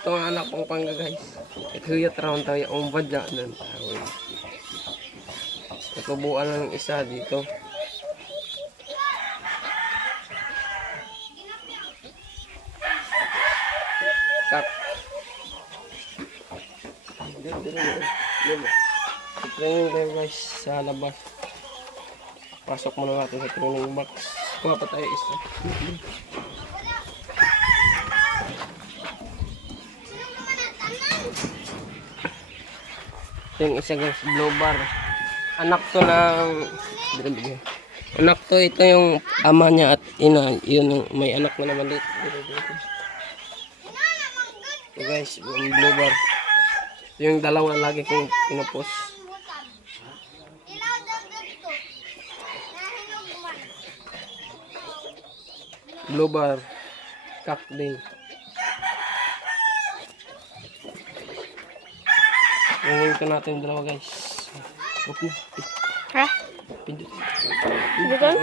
Ito ang anak kong pangga guys. Ikuyat round tayo ang badya ng tawin. Natubuan ng isa dito. Kak. Training tayo guys sa labas. Pasok muna natin sa training box. Kuha pa tayo isa. Ito yung isa guys, blue bar. Anak to ng... Anak to, ito yung ama niya at ina. Yun yung may anak na naman dito. Ito guys, yung blue bar. Ito yung dalawa lagi kong pinupost. Blue bar. Kak din. Ngayon ko natin dalawa guys. Okay. Ha? Pindot. Pindot?